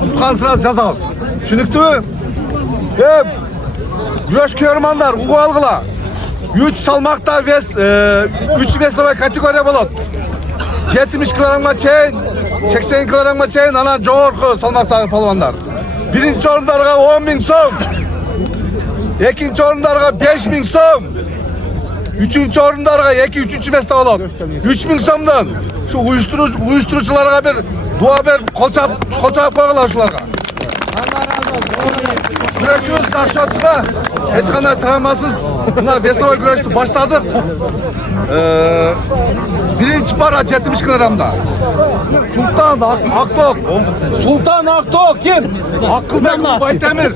tutkansıra жазабыз. Түшүнүктүүбү? Güreş körmanlar, ugu algıla. 3 salmakta 3 весовой kategoriya болот. 70 kilogramga чейин, 80 kilogramga чейин анан жогорку салмактагы палвандар. Birinci orunlarga 10.000 so'm. İkinci orunlarga 5.000 so'm. Üçüncü orunlarga 2-3 beste olot. 3.000 so'mdan şu uyuşturucularga bir dua ber, kolçap koygular şularga. Güreşimiz başlatsa, hiç qanday travmasız buna весовой güreşti başladık. Birinci para 70 kilogramda. Sultan Aktok. Sultan Aktok kim? Akılbek Baytemir.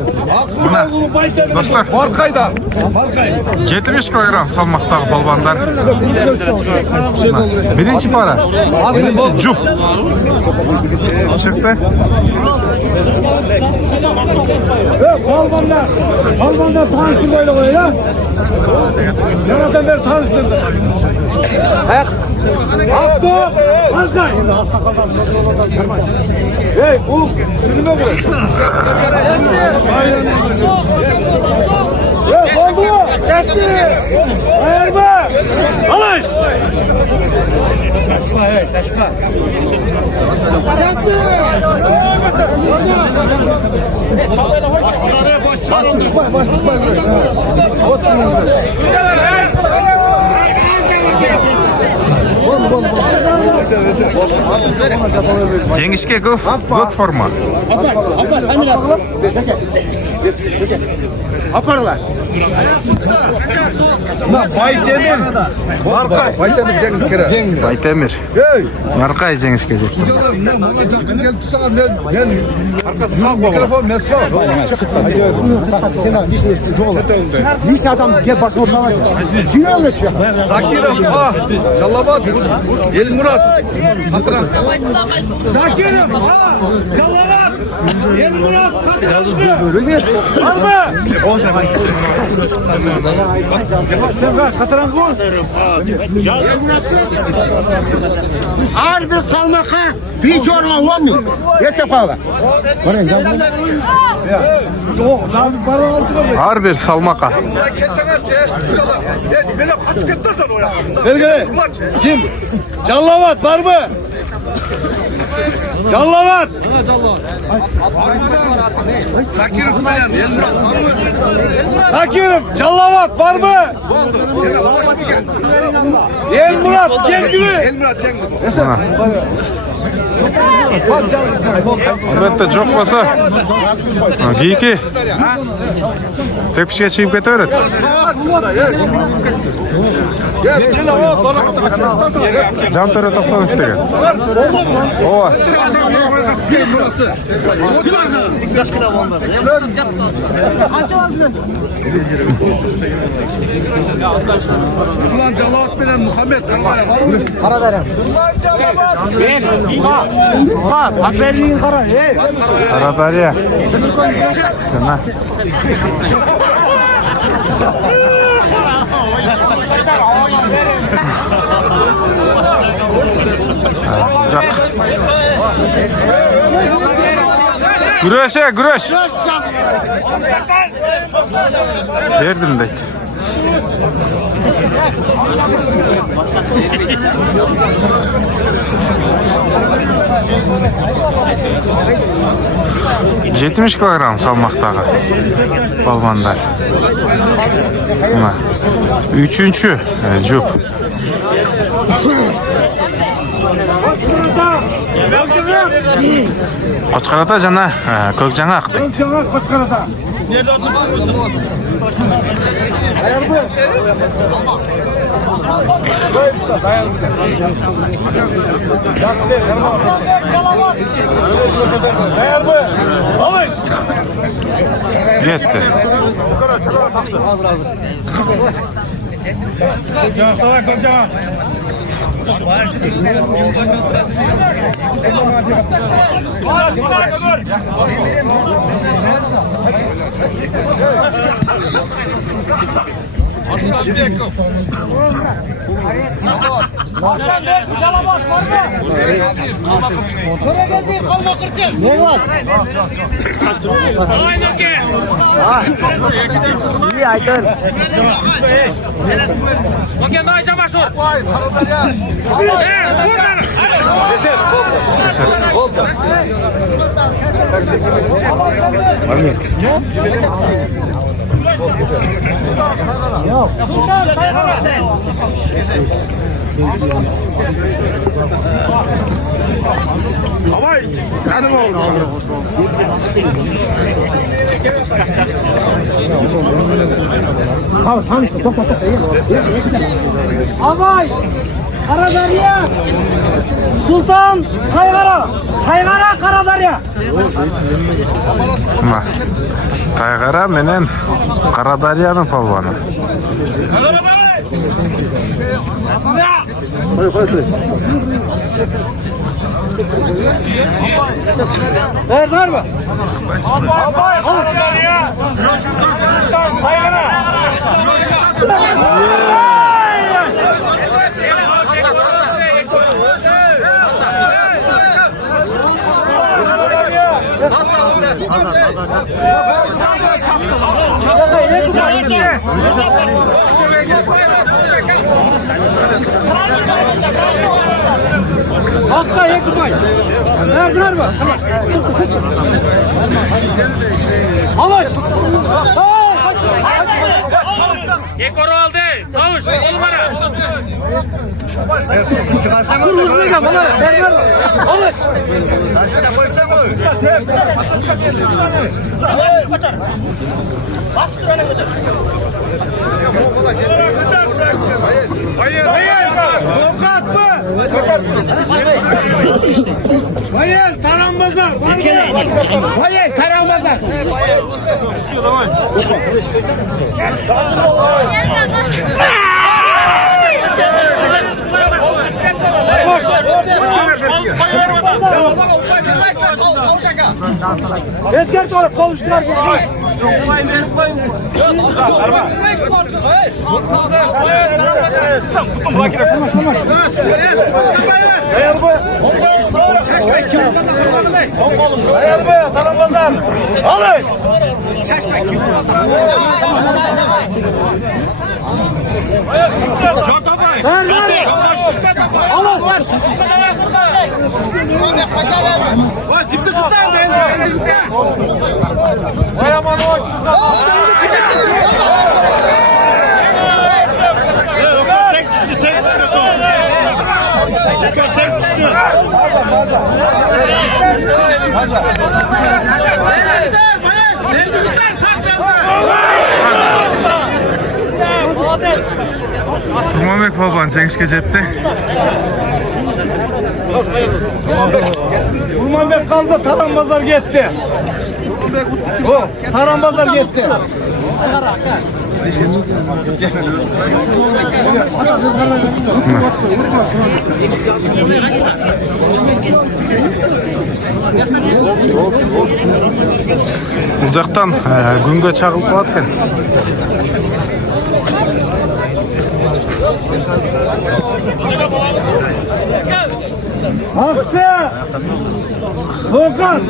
Akılbek Baytemir. Dostlar, Barkay'da. 70 kilogram salmaktagı balbanlar. Birinci para. Birinci cup. Çıktı. Balbanlar tanıştı böyle koyuyor. Yaratan beri tanıştırdı. Aktok. Barkay. Hey, bu sürüme bu. Hey, oldu mu? Geçti. Ayırma. Alış. Taşma, evet, taşma. Geçti. Bas çıkma. Жеңишке көп форма. Aparlar. Baytemir. Barkay. Baytemir cengiz kere. Baytemir. Markay жеңишке жетти. Mikrofon mesko. Лишний адам gel bak ortama. Sürüyor çık. Zakirov, Jalabat, Elmurat. Hatıran. Zakirov, Jalabat, Elmurat. Var mı? Hatıran gol. Her bir salmaka bir çorba 10 bin. Yes yapalım. Har bir salmaka. Belgele. Kim? Callavat var mı? Callavat. Sakirim falan. Sakirim. Callavat var mı? Elmurat Cengili. Elmurat Cengili. Albatta çok bolsa kiyiki tepkişe çıkıp ketaveradi. Jantara to'xtab ishlagan. Ova. Ulan Calavat bilen Muhammed Karabaya var mı? Karadere. Haberliğin kara. Karadariya. Sana. Cak. Güreş. Verdim deydi. Жетmiş kilogram salmaktagı balbanlar. Üçüncü cup. Qochqarada jana Ko'kjanoq. Qochqarada. Nerede oturmuş? Yetti. Aslan Bey kucalamak var mı? Buraya geldiğin kalma kırçın. Ne var? İyi Aydın. Bakın daha işe başvur. Vay taraftar ya. Abay, Karadarya, Sultan, Kaygara, Kaygara, Karadarya. Mına Taygara menen Karadaryanın palvanı. Ver var mı? Abay, Karadarya, Sultan, Kaygara. Hakka yakupay. Nerede mı? Avaş. Ekoro aldı. Kavuş. Olmara. Kırmızı ne bana? Ver. Avaş. Hayır. Tokat mı? Hayır, tarambazar. Hayır, tarambazar. Esker doğru konuştular. Hayır taraftar. Alın. Ver. Alın. Çıktı kızlar ben. Kurmanbek palvan jеңишке жетти. Kurmanbek kaldı, Tarambazar gitti. O, Tarambazar gitti. Бул жактан күнгө чагылып калат экен. Aksı. Volkan.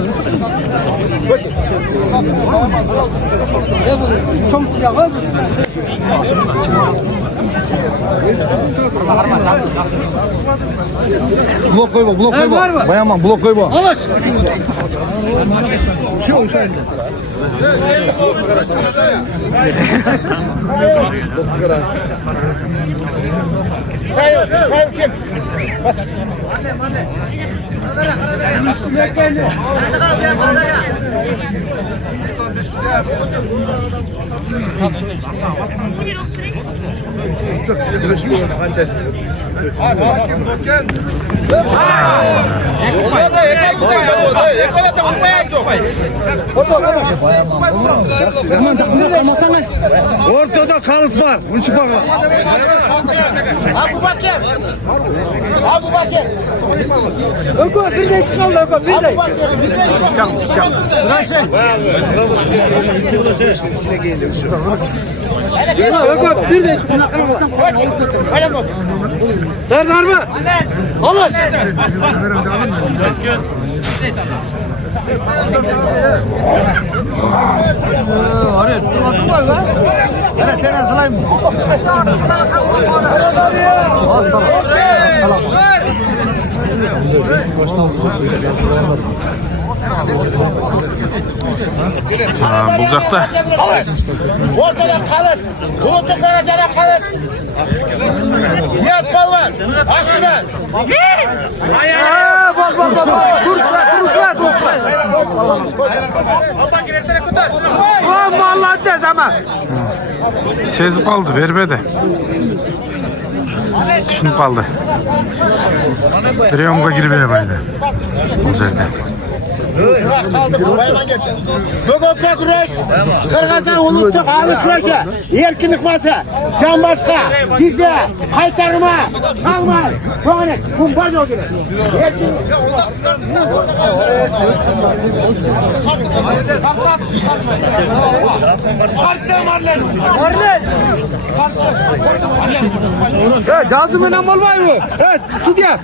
Çok sıcak. Blok koyma, blok koyma. Var mı? Bayaman, blok koyma. Alış. Şu. Sayın kim? Bas. Ortada kalıs var. Uçup bakalım. Abu Bakir. Öko bir de çıkalım Öko bir de. Bak bir de şuna kalmasam. Nerede var mı? Alış. Bulcakta. Ortada kalır. Kulutuk vereceğine kalır. Niyaz Balvan. Aksımen. Sezip kaldı, vermedi. Düşünüp kaldı. Reyonga girmeye baydı. Bulcakta. Bugünkü güreş Kırgızistan Ulutçuk Ağız Güreşi erkinlik masa can başka bize kaytarma alma böyle kumbaz oldu. Cazımına mal var mı? Evet, Sudya.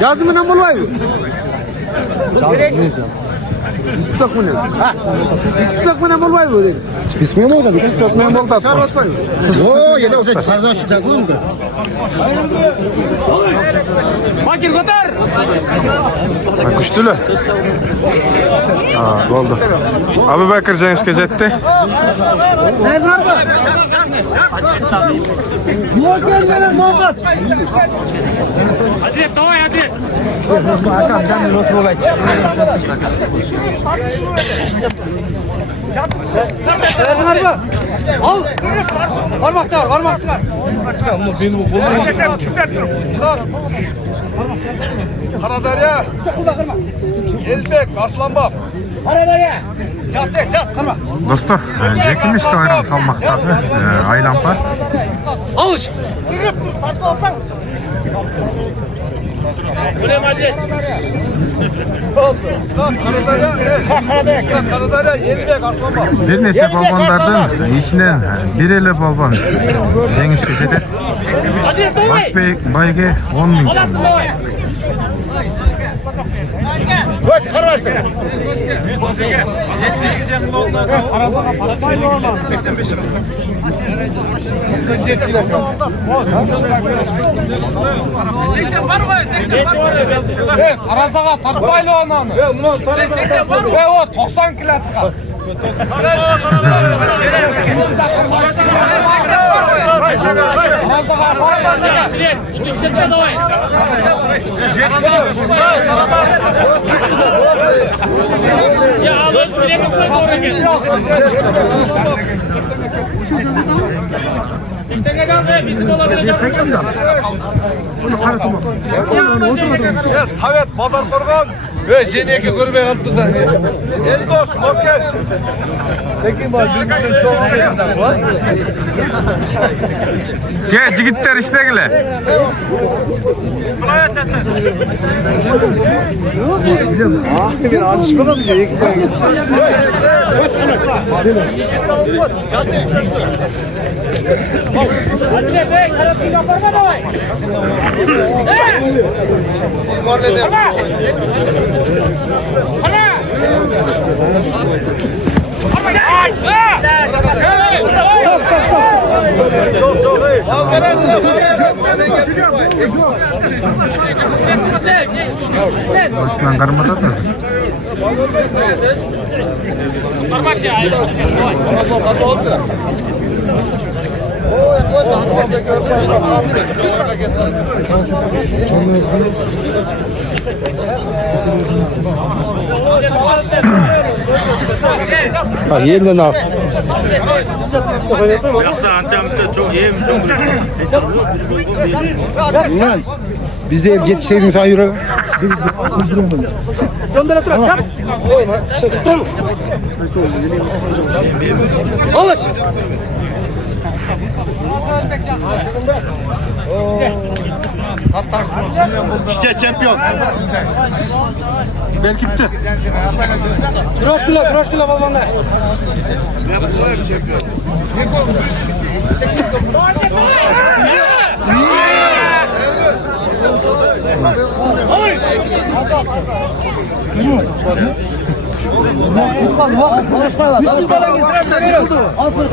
Cazımına mal var mı? İspek mi ne? Ha? İspek mi ne mal var mı? İsmi mi oldu? İspek mi ne mal da? Yo, yine o zaman tarzan şu cazlı mı? Fakir götür. Kuştulu. Oldu. Abu Bakır Cengiz Kezetti. Nerede abi? Muhakkak muhakkak. Hadi davay hadi. Arkamdan bir otur olay. Nerede abi? Al. Parmakta var, parmakta var. Karadarya. Elbek, Aslanbap. Karadarya. Dostlar, çekilmişti ayran salmakta. Aylampa. Alış. Öyle mi hadi? Karadarya, Elbek, Aslanbap. Bir neçe balbanlardan içinden bir ele balban Cengiz Kezetti. Hadi davay. Başbey Bayge 10 bin. Hoş karvaştır. Karasağa tarpaylı ananı. O 90 kilo çıkar. İşletme davay. Ya alıyoruz biletin çok doğru gel. 80 gel be bizim olabilir. Savet, Mazar Korgan ve Jeniyeki Gürbe Altı'da. Eldos, Mokel. Tekin var, bilmeden şu an var. Gel yigitler işte gele. Bir alışmadan diye iki tane geçti. Hadi be karatı yaparma davay. Başından karmada da. Parmakçı. Bak yeniden al. Yapsa ancamızda çok iyi mi? Lan biz de yetişeceğiz mi sen yürü? Alış. İşte çempiyon. Cross kula balvanlar.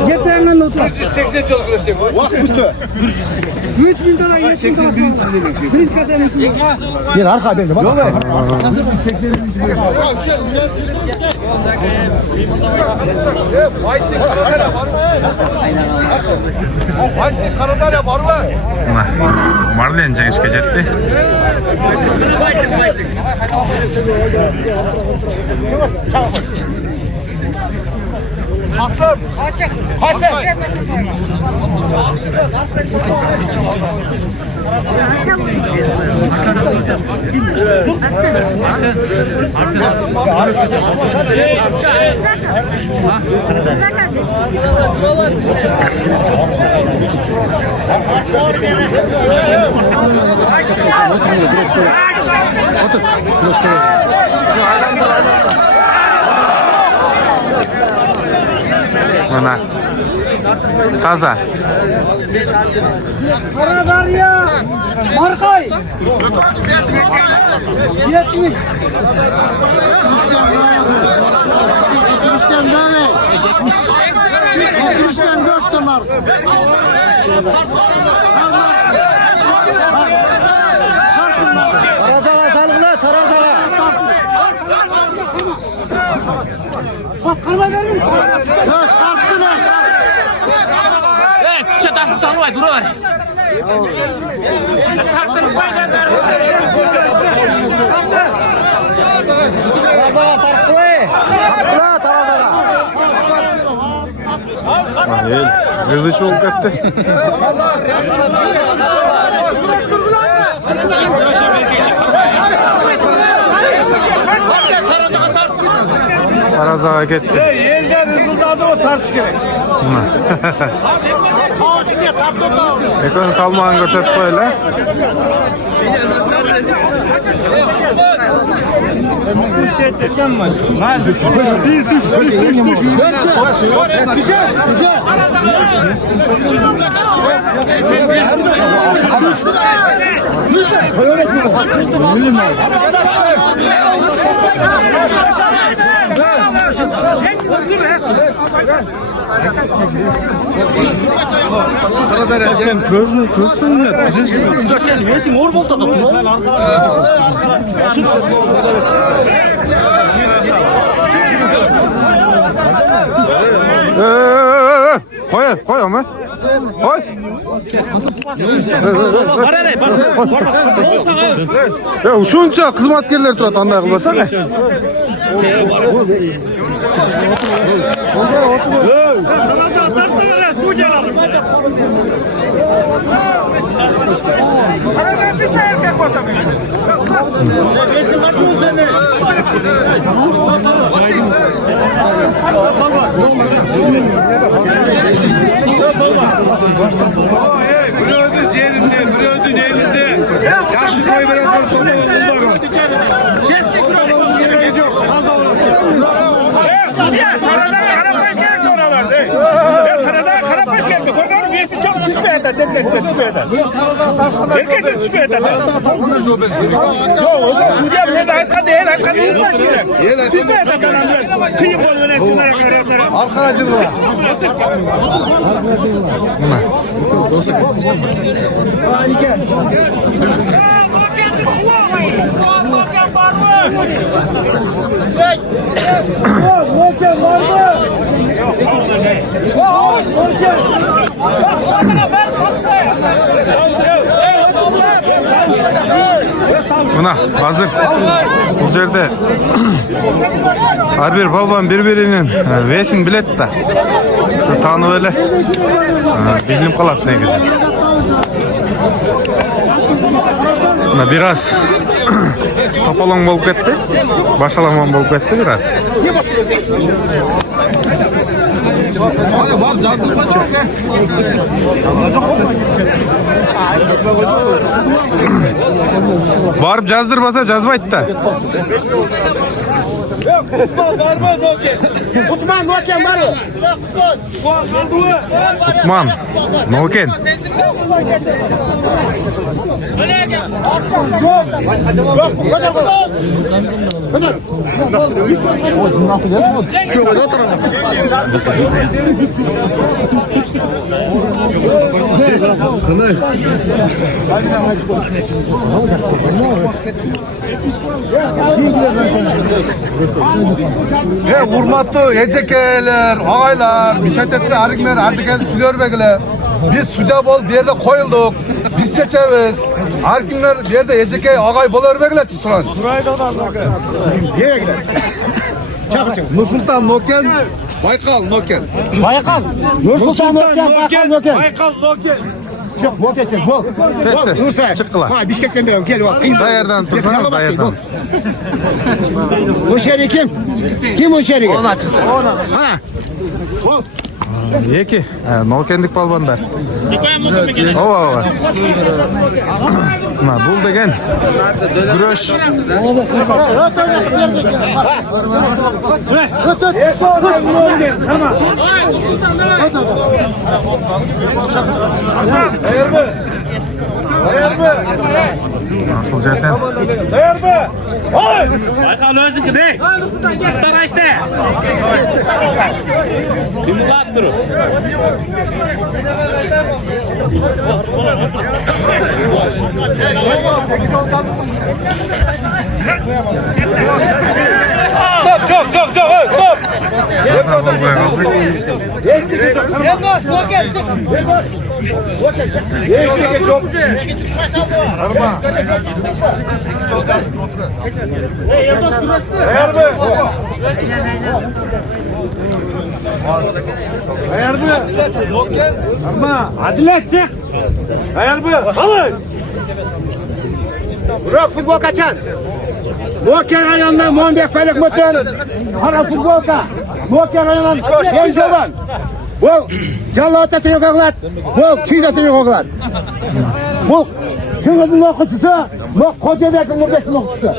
Getirenden de otur. 80 çoluk işte. Vakit bitti. 3000 dolar 7000 dolar. Birinci kasanın. Bir arka belli bak. Haydi Karadağ'a var mı? Marlen cengiz geçetti. Hasan. Mana. Taza. Karadağ ya. Markay. 70. Kırışken böyle. Kırışken 4 dolar. Tarazağa salıkla tarazağa. Bak kalma verin. Yok sarktı lan. Küçük tasın tanımay durur. Tartın faydalar. Tarazağa tarttı. Tarttı tarazağa. Hayır. Hızlı çok gitti. Tarazağa gitti. Yerden rızıldadı o tartış gerek. Ekran salmağın götürdü böyle. Sen körsün ne? Sen yesin orbolta da. Koy ama. Koy. Ya uşuncha xizmatkerlar turadi, qanday qilmasana. Bir öldü yerinde. Yaşlı kaybeden Buna hazır. Bu yerde her bir balban birbirinin vesin bilet de. Şu tanı öyle. Bilim kalasın ne güzel. Buna biraz topalong bolup ketти. Başalaman bolup ketти biraz. Barıp jazdırmasa жазбайт да. Utman Noken var mı? Utman, Noken. Hurmatlı ecekeler, ağaylar, müşahetli harikler, artık sülör begiler. Biz suda bol bir yerde koyulduk. Biz çeçeviz. Harikler bir yerde eceke ağay bolör begiler. Nereye gidelim? Nursultan Noken, Baykal Noken. Baykal. Nursultan Noken. Baykal Noken. Yok, Noken sen, bol. Bol, Tez, Nursay. çıkıla. Ha, Bişkek'ten beri gel bak. Dayardan tursana, dayardan. Bu şehri kim? Kim bu şehri? Ona çıktı. Ha. Eki, Nokendік балбандар. Ова. Бұл деген күрөш. Nasıl zaten? Baykal özünki dey. Muhtar açtı. Kimlik attırır. Stop. Yalnız Noken çık. Adilet çık. Burak futbol kaçan. Noken rayonundan Muhammed Felek Motor. Kara futbolka. Noken rayonundan en çoban. Bu Callıot'ta tırnak oğlan. Bu Çiğ'de tırnak oğlan. Bu Cıngız'ın okutusu. Bu Kocabek'in Murbeş'in okutusu.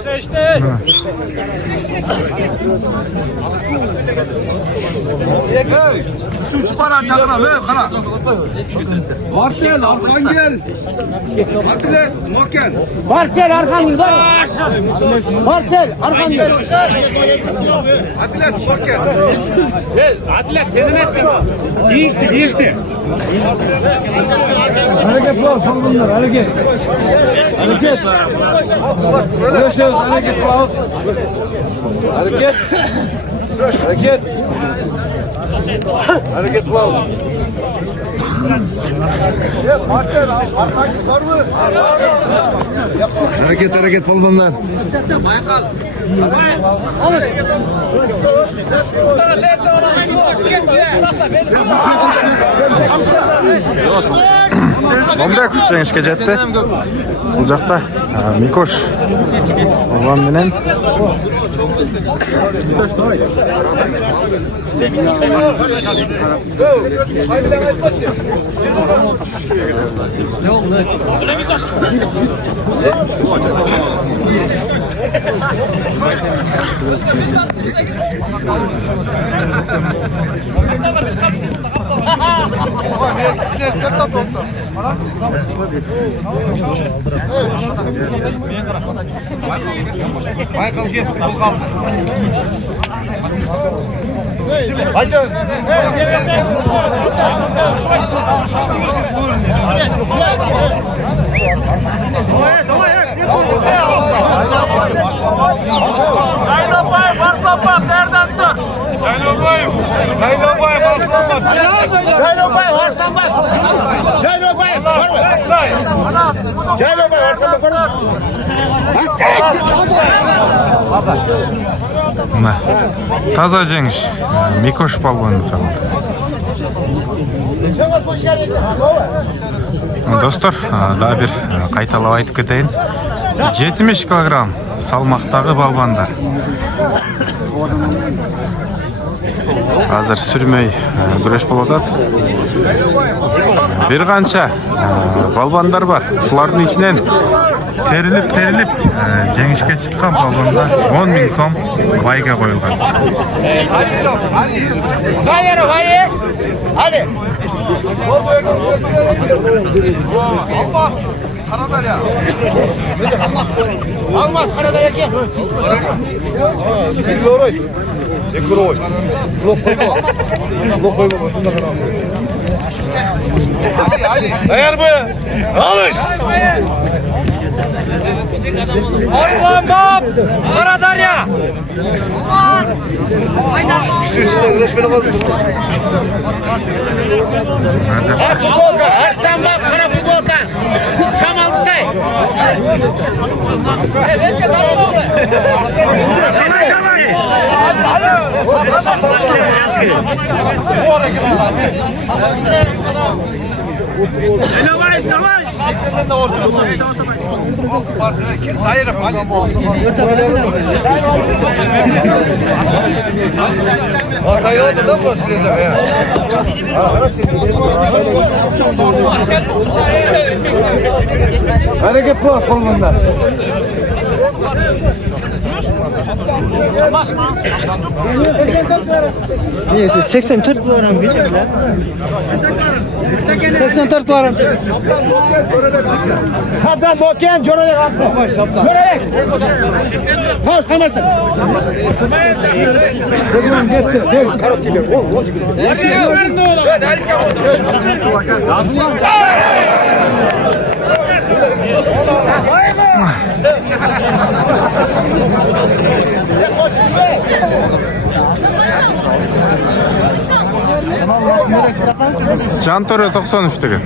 Üçüncü para çakına be kana. Marcel, Arkangel. Atlet, Noken. Marcel Arkangel. Marcel Arkangel. Atlet, Noken. Adilet senin etme. İyiksi. Hareket var, bunlar hareket. Hareket. Görüşürüz, hareket var. Hareket. Hareket var. Marcel, Arkangel var mı? Hareket balonlar. Момбек жеңишке жетти. Бул жакта Микош оған менен Baykal gel, Baykal. Haydi. таза жеңиш Микош балбандыкка. Достор, дагы бир кайталап айтып кетейин. 70 килограмм салмактагы балбандар Hazır sürmey güreş bolip atat. Bir kança balbanlar var. Şuların içinden terilip жеңишке чыккан балбандар 10.000 сом байга коюлган. Hadi. Karadağ. Almaz Karadağ'a gel. Eğer bu alış. Orman bab. Karadarya. Futbolka, Arslan bab, kara futbolka. Şamal say. Давай. Sayırım hadi. Hatay oldu da mı sürecek ya? Hareketli ol kolundan. Neyse 84 program bilirler. 84 varım. Sabdan Moken, Jorayek atsın. Jorayek. Hoş kamasın. Karot gidiyor. Hoş gidiyor. Can Tore 93 деген.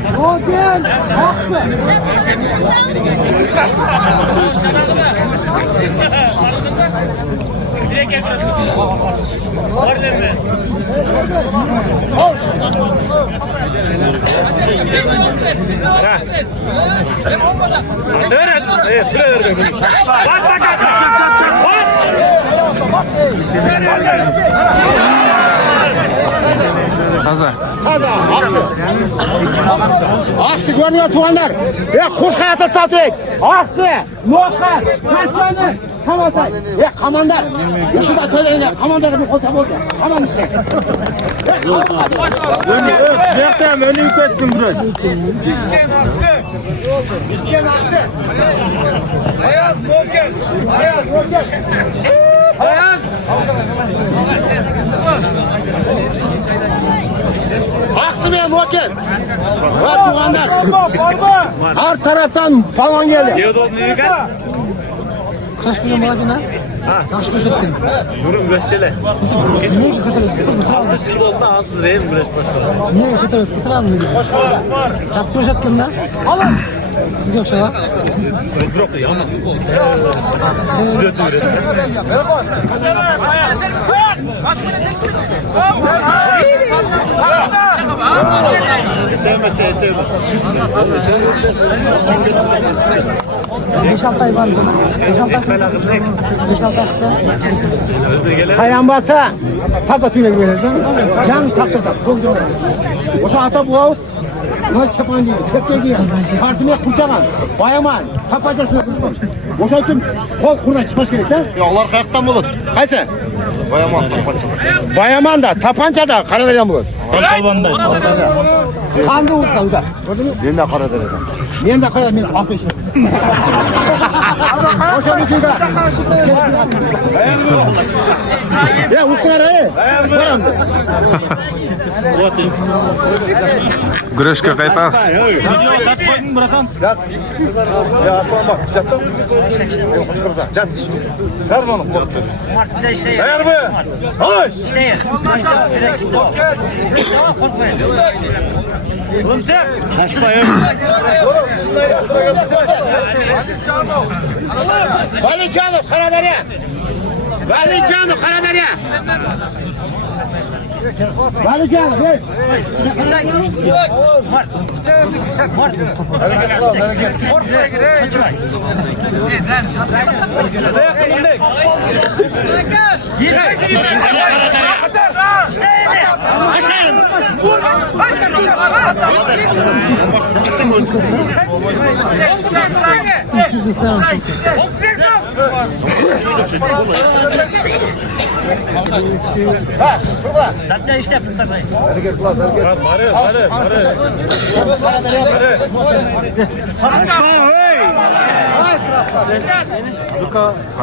Hazır. Aksı görünüyor tuğanlar. Kuş hayata satıyık. Aksı, Nokat, Kaşkanlar. Kamasay. Kamandar. Şu da söyleyin. Kamandarı bir kolta oldu. Kamandar. Zekten önü yükletsin burası. İsken aksı. Ayaz, Moken. Ayaz, Moken. Ayaz. Aksı ve Moken. Ve tuğanlar. Her taraftan balon geldi. Kaç film var yine? Taş köşettin. Durun gösterelim. Niye kötü? Kısır aldı. Çikolata ansız reyim güreş başladı. Niye kötü? Kısır aldı mıydı? Taş köşettin lan. Siz yok şu an. Bırak ya ama. Sürekli güreş. Sevmez. 5-6 ay var. 5-6 ay kısa. Kayan basa, fazla tüyle verirdim. Can saktırsak, kızım. Oşa ata buğavuz, ne çapan değil, çöpte değil. Karşımaya kurcaman, bayaman, tapacasına kızım. Oşa için kol kurdan çıkmış gerek de. Yağlar kayaktan bulur. Kaysa? Bayaman tapanca. Bayaman da, tapanca da Karadeniz'den bulur. Kalbanday. Kandı vursa uda. Gördün mü? Ben de Karadeniz'den. Ben de Karadeniz'den, affeşim. Oşa bir de. Ya usta arayı. Varam. Güreşke qaytasiz. Video tat koydun bırakan. Ya aslan bak. Çattın. Kuşkırda. Çat. Ver bana. Eğer bu. Alış. Vali Canı Karaderya. Vali Canı Karaderya. Vali Canı gel. Zaten işte pırtlar.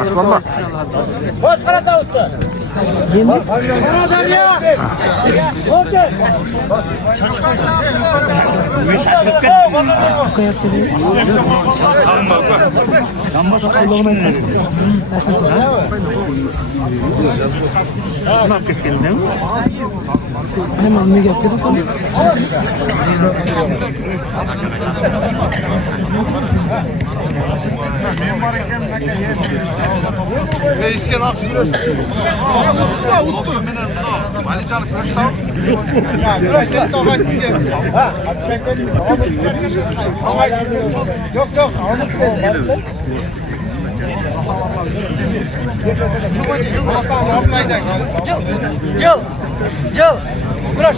Aslan bak. Koç kara davutlu. Cıl. Bırak.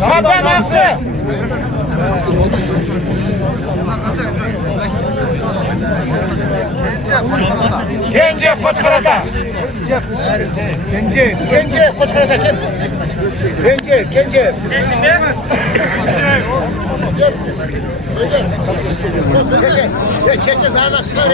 Hadi nasıl? Gence koç karata. Gence koç karata kim? Gence. Ya çeçe nereden çıkar?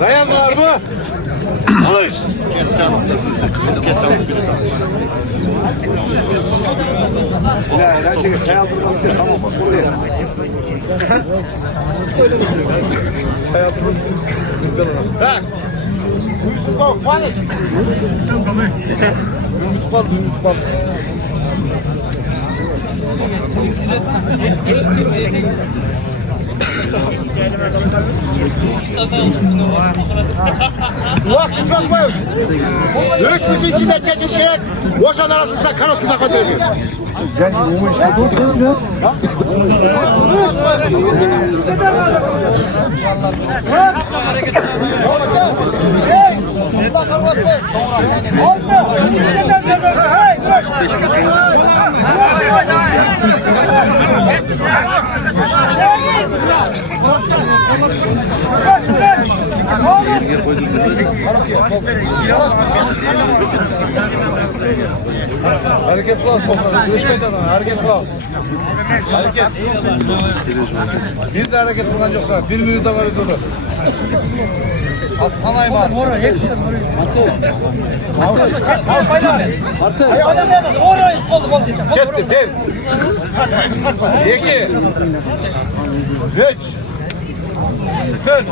Dayan var mı? Alış. Vakti çalışmıyoruz. Görüş bütün içinde çekişerek boşan arasında kanat kıza koyuyoruz. Hareket klas bakalım. Görüşmek adına hareket klas. Hareket. Bir de hareket falan yoksa bir minüte var durur. Aslan Ayman. Gitti bir. İki. Üç. Dört.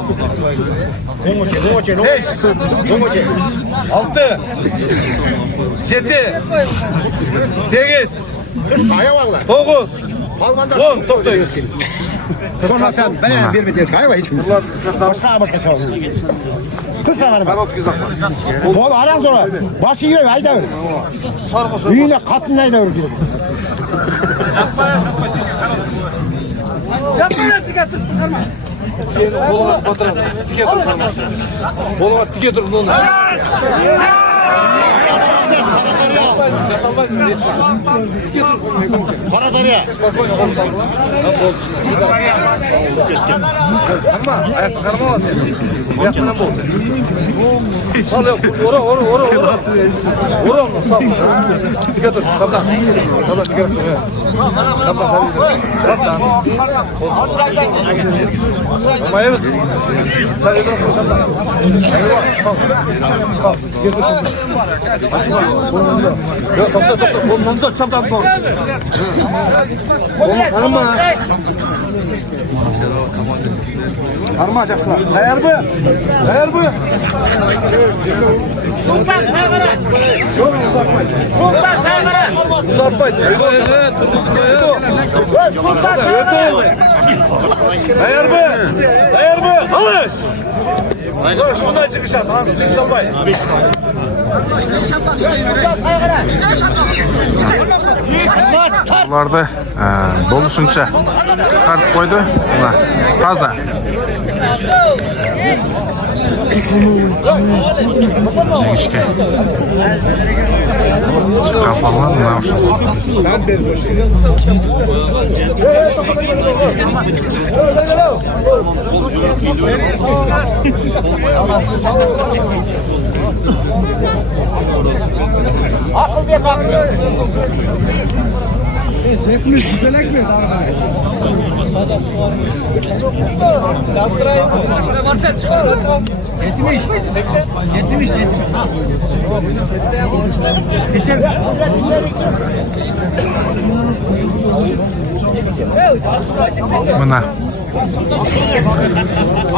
Beş. Altı. Yedi. Sekiz. Dokuz. On. Toplayız. Sonra sen ben bir bites kayba hiç kimse. Başka çalın. Kız kavarım. Kanat güzel. Bol aran sonra. Başı yiyor hayda ver. Sarma sarma. Düğüne katın hayda ver. Boluma batırın. Tike dur. Boluma tike dur. Karadarya. Ama ayakta karma var senin. Ayakta ne bol sen? Sal yok. Ora. Ora onu sal. Tike dur. Tamam. Tike dur. Tamam. Ama evet. Sen yedir koşan da. Sal. Tike dur. Açma. Yok topla. Kolunu çaptan kol. Karma. Karma açacaksın. Kayar mı? Sultan Saygara. Uzatmayın. Evet. Sultan Saygara. Kayar mı? Alış. Dur şuradan çıkış at. Nasıl çıkış almayın. Ularda doluşunca kıskartıp koydu. Buna taza. Жеңішке шыққан балуан мынау үшін. Ақылбек ақсы. Çekmiş güzelek mi? Varsın çıkar. 70, 80, 70, 70. Geçer. Mına.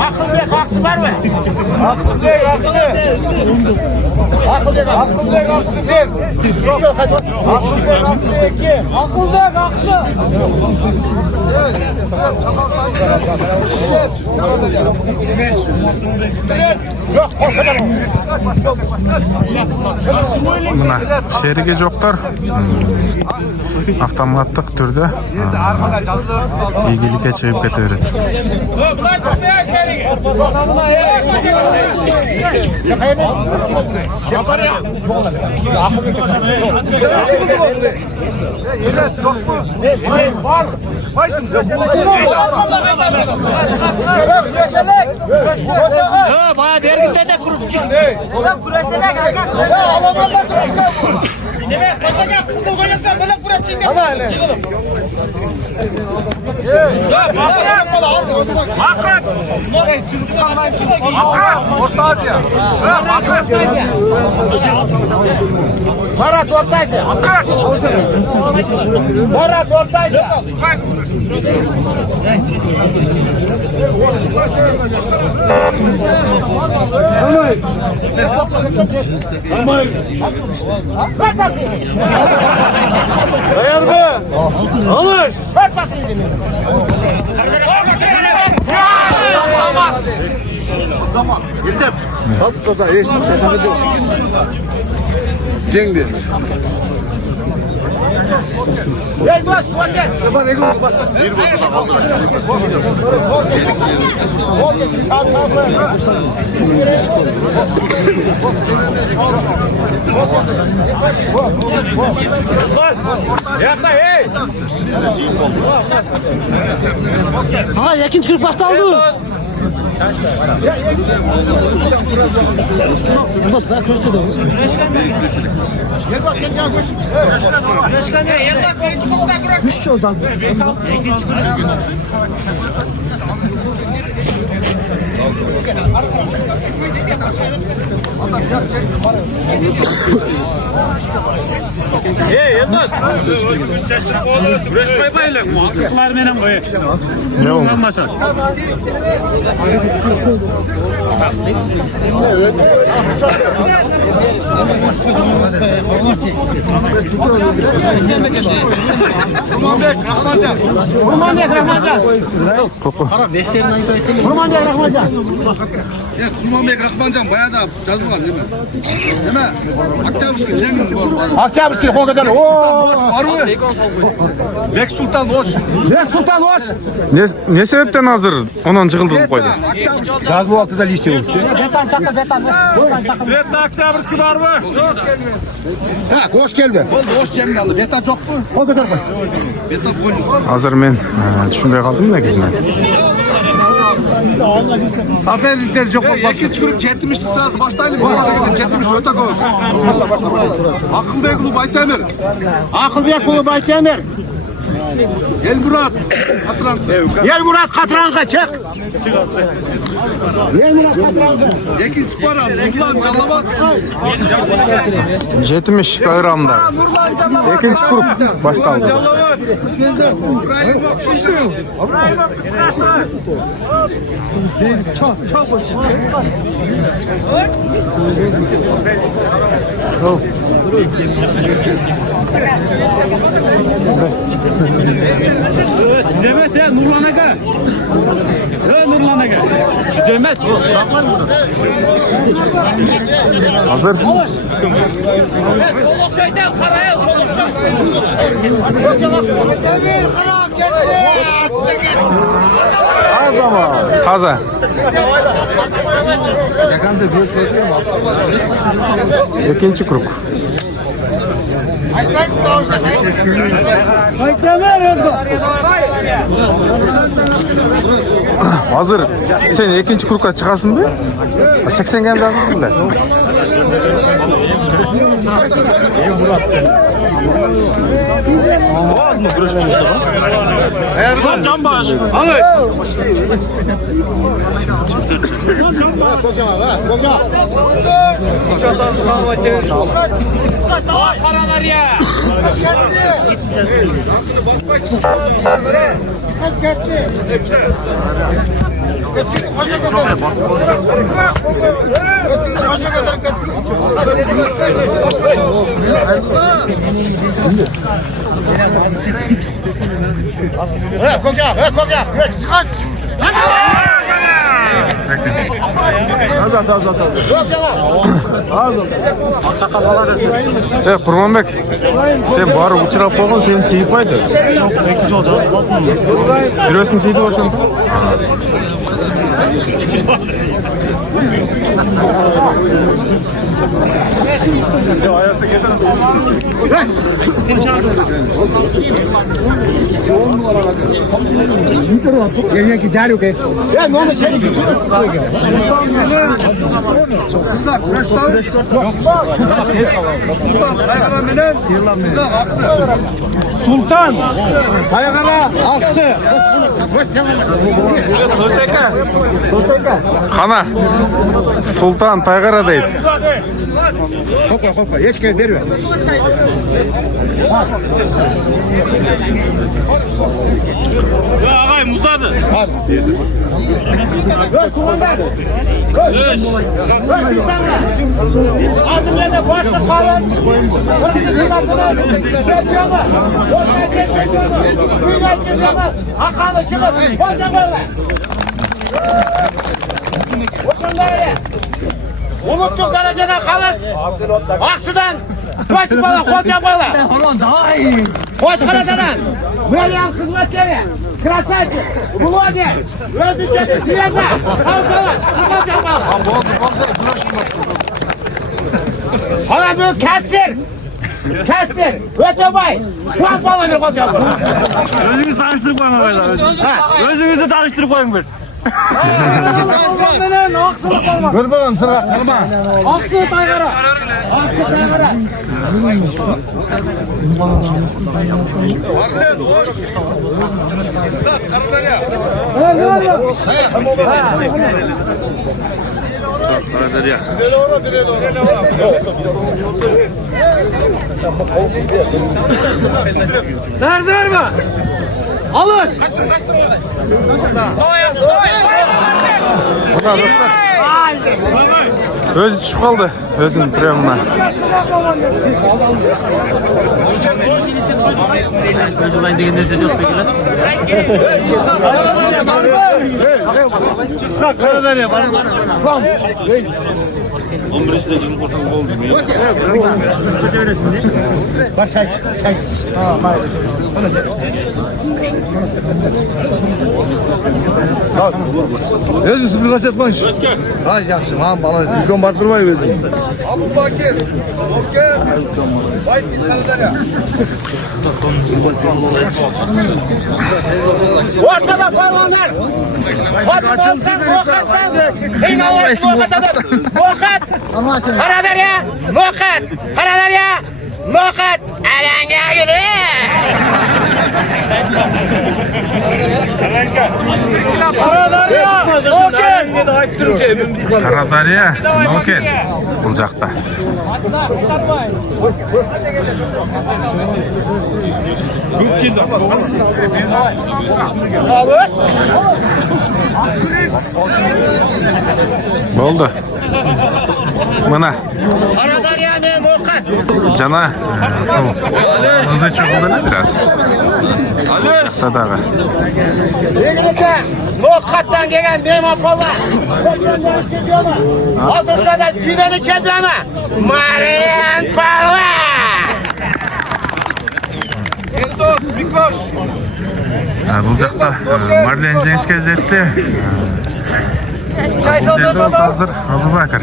Ақылбек ақсы бар ма? Ақылбек ақсы. Ақылбек ақсы бер. Ақылбек ақсы екен. Ақылбек ақсы. Mına şerige жоқтар. Автоматтық түрде игілікке шығып кете береді. Bunlar çıkmıyor içeriye. Baya berginde de kurup. Kureşelek. Demek mesela kızıl koyacağım böyle buraya çingel. Çıkalım. Hakan. Hey çizgi kalmayın. Hakan, Orta Asya. Marat ortaydı. Marat ortaydı. Dayan be. Alış. Zaman. Yesep. Hop kaza. Yeşil. Cengi. Gel bas, gel. Bir bakıma kaldı. Yakla hey. Ha yakin çıkıp başlandı. Bas ben kroşta da. Başkan ne? Yaklaşma hiç kokta bırak. Müşçü oradan. Hey Yılmaz. Güreş baybayla muhakkaklar benim koyu. Ne oldu? Maşa. Kurmanbek Rahmancan. Koku. Kurmanbek Rahmancan. Ya Kurmanbek Rahmancan bayağı da жазылған değil mi? Değil mi? Октябрьский жеңін бар. Октябрьский қолдан. Бар ғой. Бек Сұлтан Ош. Бек Сұлтан Ош. Не себептен азыр онан жығылдырып қойды? Жазып алды да лишний болуп. Бетан çakır, betan. Biletli Oktyabrski var mı? Так, hoş geldi. Ош жеңін алды. Бета жоқ қой. Қолдан бар. Бета бөлініп. Азыр мен түшүнбөй калдым негизинен. Saferlikler çok oldu. İkinci grup 70'ti sırası başlayalım. Bana da gidin 70 öte koy. Başla. Akılbek Ulu Baytemir. Ақылбек ұлы Байтемір. Elmurat. Katran. Елмұрат Қатыранға чек. Елмұрат Қатыранға. İkinci para. Nurlan Calabat. 70 kg. Экинчи круг башталды. İbrahim Bakşişli. Demez ya Nurlan Aga. Ya Nurlan Aga. Demez. Hazır. Soluk şeyden paraya soluk Taza. İkinci kuruk. Hazır. Sen ikinci kurukka çıkasın mı? 80 geldi aldın mı? Canbaş. paralar ya. Kurmanbek, sen bari uçurap koygun, seni çiğip koydu. Жүресің çiğdi başım. Yenge der yok. Ya ne oldu çelik? Sultan Kaygana Aksı. Kana, Sultan Taygara deydi. Hoppa geç gel veriyor. Ya ağay muzladı. Ağzım yerde boşluk kalın. Önünü kırmasını geçiyorlar. Büyük geçiyorlar. Hakan'ı çıkın. Koca böyle. Okunları. Unuttuk dereceden kalız. Aksıdan. Koç bala, koca bala. Koç karadan. Mölyan hizmetleri. Krasacı. Bulvadi. Özüçeli. Siyasa. Kavsalar. Koca bala. Hala büyük kesir. Kesir. Ötebay. Kuan bala bir koca bala. Özünüzü tanıştırıp koyun ağayla. Özünüzü tanıştırıp koyun bir. Bir bakalım sıra. Aksı Taygara. Aksı Taygara. Nerede var mı? Alış. Burada dostlar. Özü düşüp kaldı. Özünün premuna. Ben de kendine şaşırtıp söylediler. Karadeniz var mı? 15 de cim kurtan oldu. Bak çay. Özü süpür kasetmiş. Ay yaxşı, ham bala, yükön bartırmay özüm. Abu Bakir. Okey. Vay bir kaldır. Ortada paylanlar. Hadi olsan Nokat'tan. İnanılmaz Nokat'tan. Nokat. Karadarya. Nokat. Karadarya. Nokat. Alanga yürü. Karadarya. Nokat. Karadarya, Noken. Bulcakta. Oldu. Bana. Karadarya ne Nokat. Cana hızı çoğuldu ne biraz? Sadağı. Birlikte Lokat'tan gelen Mehmet Polla. Lokat'tan çempionu. Altırda da Güdeni çempionu. Marian Polla. Eldos, Mikoş. Bu жақта Marlen жеңіске жетті. Бұл жерде осы hazır Abubakar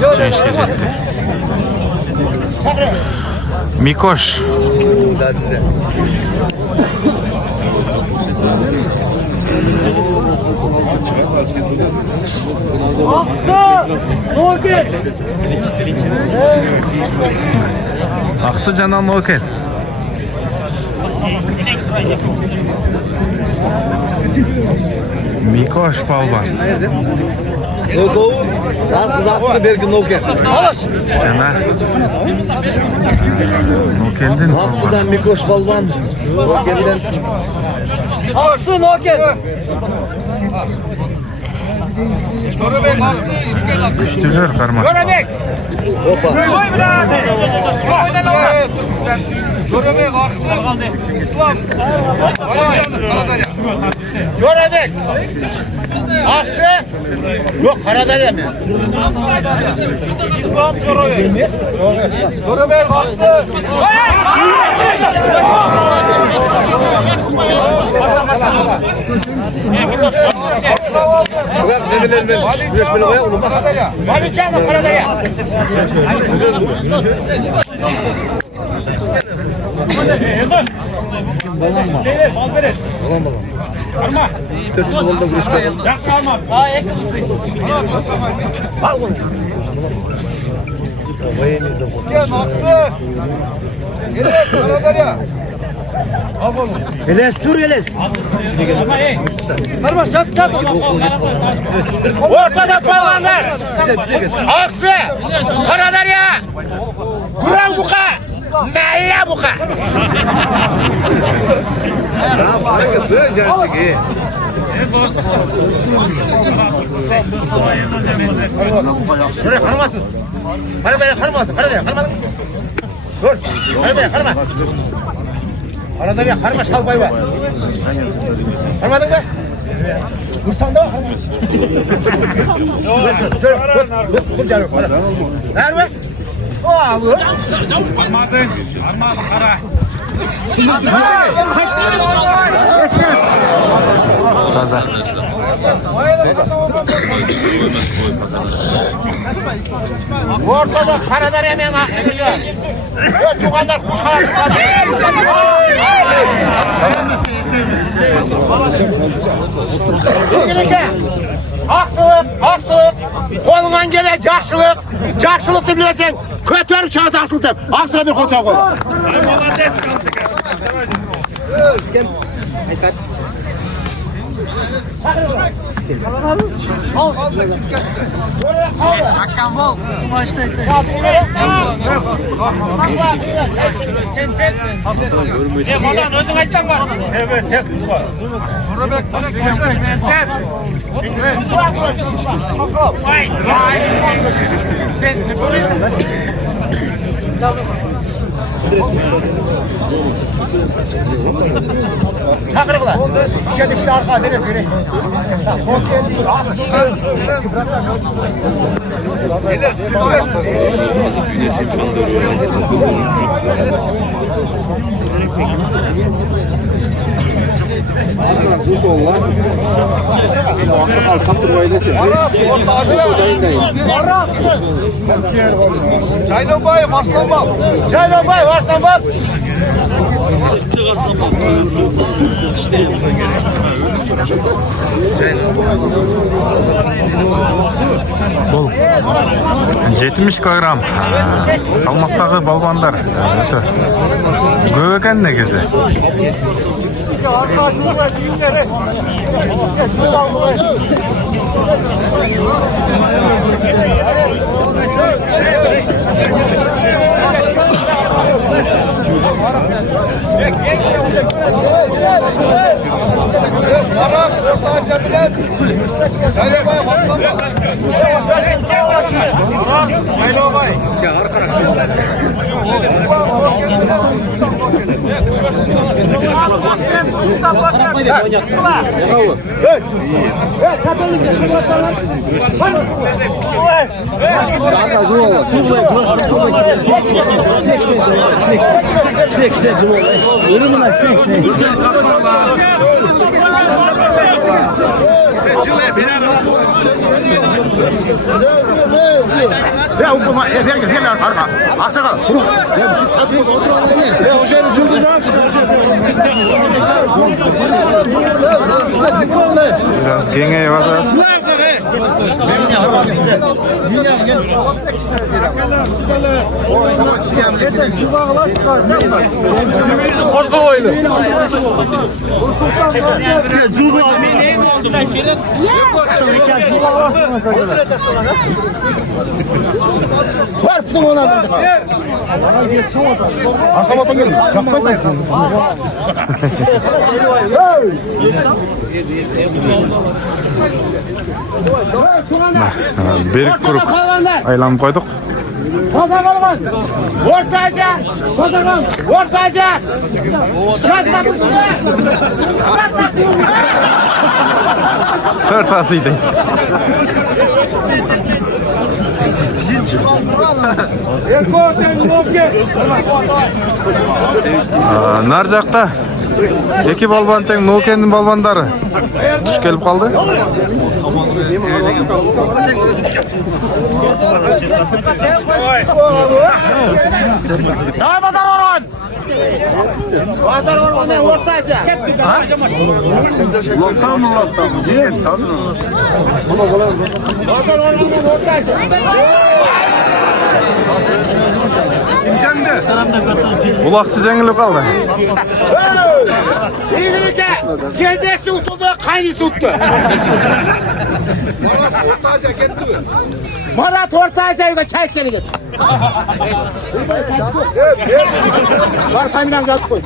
жеңіске жетті. Mikoş. Ақсы Жанан Окен. Mikoş Palban. Aksı belki Noken. Cana. Noken'den Aksıdan Mikoş Balvan. Noken'den. Aksın Noken. Köröbek, Aksı, İsket, Aksı. Üçtüler karmaşık. Köröbek. Köröbek, Aksı, İslam. Valicanı, Karadarya. Köröbek. Aksı. Yok Karadarya mı? Köröbek, Aksı. Bırak demirler ben güreş böyle koyalım mı? Karadarya. Valicanı Karadarya. Dört çuvalda güreş böyle. Ha ek. Gel, Aksı. Gel, Karadarya. Eles dur Eles. Karma çat çat. Ortada palvanlar. Aksı. Karadarya. Kuran buka. Mella buka. Ya bana söyleyeceğim çeki. Şuraya karmasın. Karadarya karmasın. Karadarya karmasın. Dur. Karadarya karma. Karadarya karma şalpay var. Karmadın mı? Dursan da karma. Şöyle dur canım. Nerede? O abi. Taza. Ortada Karadarya men Aksı geliyor. Tuğanlar kuş kanatı kaldı. Birlikte aksılık, kolundan gele jakşılık, jakşılıkты bilesen kötörüp çağırt aksılıkты. Aksılığa bir kol çağ koy. Madan özün aytsan var. Evet, hep var. Köröbek, Çakırıklar. İçeride bir de arka veres. Eles, 45 mi? Çaylanbay, Marslanbal. Çaylanbay, Varslanbal. Бұл 70 килограмм салмақтағы балбандар өте көп екен негізі. Barak, Orta Asya bilen. Çaylanbay, Marslanbal. Ya okuma, ver arka. Aksakal. Ya siz taş koz oturun. Ya hoşeri cıldızan. Biraz kengayib atasiz. Var putun ona geldi. Aşamata geldi. Yapmayın. Берік kurup aylanıp koyduk. Kozagolman. Orta Asya. Kozagol. Orta Asya. Yazma bu. 4 asıydı. Нар жақта екі балбан тең Ноукендің балбандары түш келіп қалды. Давай базар орған! Bozor ormandan Orta Asya. Bozor ormandan Orta Asya. Улақсы жеңіліп қалды. İyilikte kendisi tutuldu, kaynısı tuttu. Marat Orta Asya'ya çay içkeni git. Var kayından gaz koy.